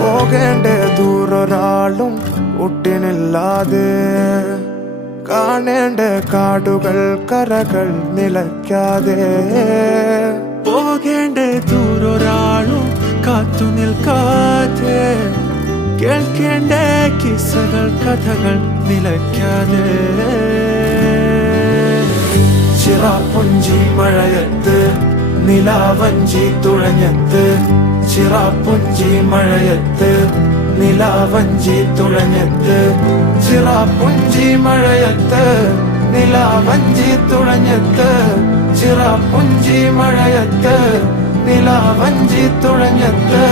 പോകേണ്ട ദൂരൊരാളും ഒട്ടിനില്ലാതെ, കാണേണ്ട കാടുകൾ കരകൾ നിലയ്ക്കാതെ, പോകേണ്ട ദൂരൊരാളും കാത്തു നിൽക്കാതെ, കേൾക്കേണ്ട കിസ്സകൾ കഥകൾ നിലയ്ക്കാതെ. ചിറാപ്പുഞ്ചി മഴയത്ത് നിലാവഞ്ചി തുഴഞ്ഞത്ത്, ചിറാപ്പുഞ്ചി മഴയത്ത് നിലാവഞ്ചി തുഴഞ്ഞത്ത്, ചിറാപ്പുഞ്ചി മഴയത്ത് നിലാവഞ്ചി തുഴഞ്ഞത്ത്, ചിറാപ്പുഞ്ചി മഴയത്ത് നിലാവഞ്ചി തുഴഞ്ഞത്ത്.